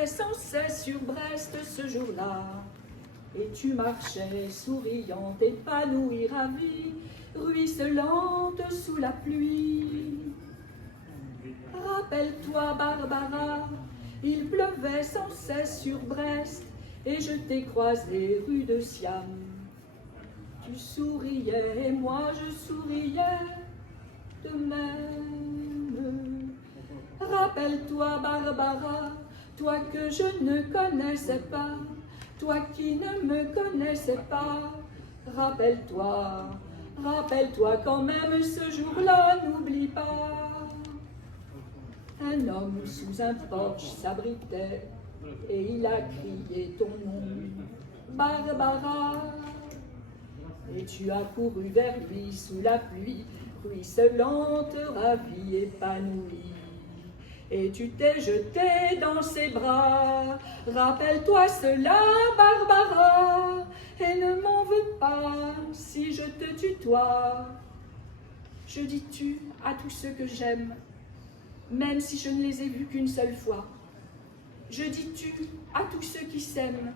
pleuvait sans cesse sur Brest ce jour-là. Et tu marchais souriante, épanouie, ravie, ruisselante sous la pluie. Rappelle-toi, Barbara, il pleuvait sans cesse sur Brest, et je t'ai croisée rue de Siam. Tu souriais et moi je souriais de même. Rappelle-toi, Barbara, toi que je ne connaissais pas, toi qui ne me connaissais pas. Rappelle-toi, rappelle-toi quand même ce jour-là, n'oublie pas. Un homme sous un porche s'abritait et il a crié ton nom, Barbara. Et tu as couru vers lui sous la pluie, ruisselante, ravie, épanouie. Et tu t'es jetée dans ses bras. Rappelle-toi cela, Barbara, et ne m'en veux pas si je te tutoie. Je dis tu à tous ceux que j'aime, même si je ne les ai vus qu'une seule fois. Je dis tu à tous ceux qui s'aiment,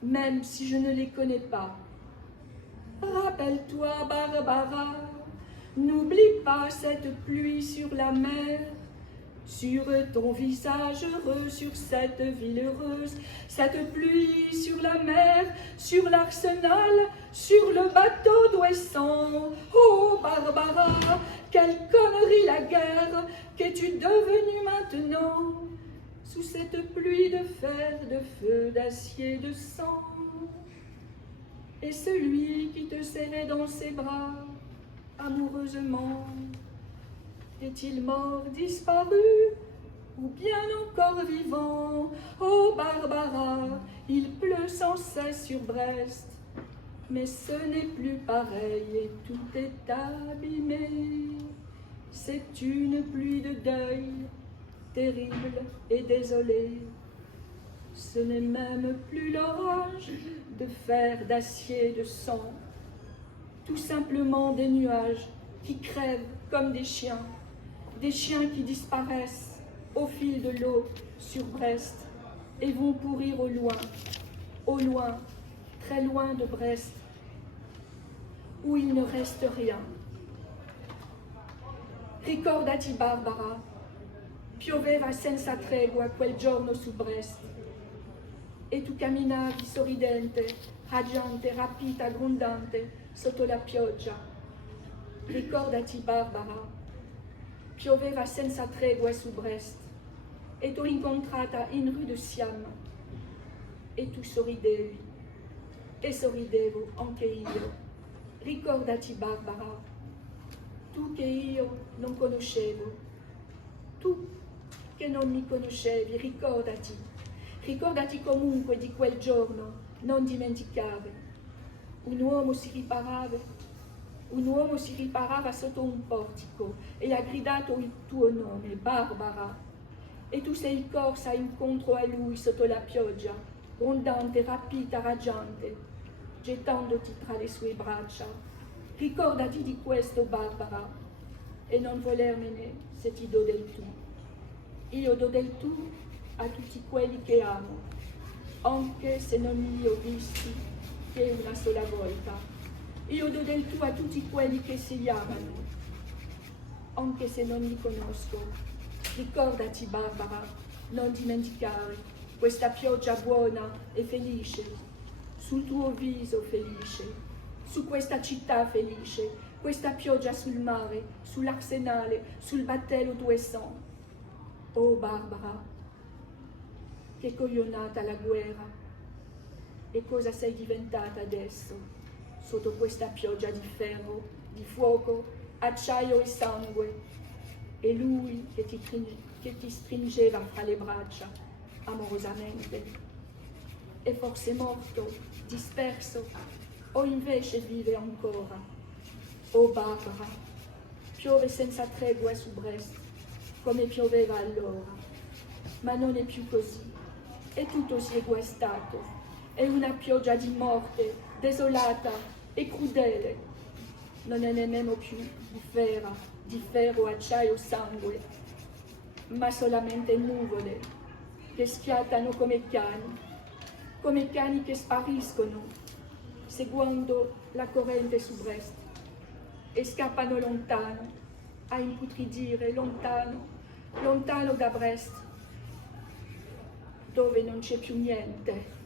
même si je ne les connais pas. Rappelle-toi, Barbara, n'oublie pas cette pluie sur la mer, sur ton visage heureux, sur cette ville heureuse, cette pluie sur la mer, sur l'arsenal, sur le bateau d'Ouessant. Oh, Barbara, quelle connerie la guerre, qu'es-tu devenue maintenant, sous cette pluie de fer, de feu, d'acier, de sang. Et celui qui te serrait dans ses bras, amoureusement, est-il mort, disparu, ou bien encore vivant? Oh Barbara, il pleut sans cesse sur Brest, mais ce n'est plus pareil et tout est abîmé. C'est une pluie de deuil, terrible et désolée. Ce n'est même plus l'orage de fer, d'acier, de sang, tout simplement des nuages qui crèvent comme des chiens qui disparaissent au fil de l'eau sur Brest et vont pourrir au loin, très loin de Brest, où il ne reste rien. Ricordati, Barbara, pioveva senza tregua quel giorno su Brest, e tu camminavi sorridente, raggiante, rapita, grondante, sotto la pioggia. Ricordati, Barbara, pioveva senza tregua su Brest, e t'ho incontrata in rue de Siam, e tu sorridevi, e sorridevo anche io. Ricordati, Barbara, tu che io non conoscevo, tu che non mi conoscevi, ricordati. Ricordati comunque di quel giorno, non dimenticare. Un uomo si riparava sotto un portico e ha gridato il tuo nome, Barbara. E tu sei corsa incontro a lui sotto la pioggia, grondante, rapita, raggiante, gettandoti tra le sue braccia. Ricordati di questo, Barbara, e non volermene se ti do del tu. Io do del tu a tutti quelli che amo, anche se non li ho visti che una sola volta. Io do del tu a tutti quelli che si amano, anche se non li conosco. Ricordati, Barbara, non dimenticare questa pioggia buona e felice, sul tuo viso felice, su questa città felice, questa pioggia sul mare, sull'arsenale, sul battello d'Ouessant. Oh, Barbara, che coglionata la guerra, e cosa sei diventata adesso, sotto questa pioggia di ferro, di fuoco, acciaio e sangue, e lui che ti stringeva fra le braccia amorosamente. È forse morto, disperso, o invece vive ancora? Oh Barbara, piove senza tregua su Brest, come pioveva allora, ma non è più così. E tutto si è guastato, è una pioggia di morte, desolata e crudele. Non è nemmeno più di ferro, acciaio, sangue, ma solamente nuvole, che schiattano come cani che spariscono, seguendo la corrente su Brest, e scappano lontano, a imputridire, lontano, lontano da Brest, dove non c'è più niente.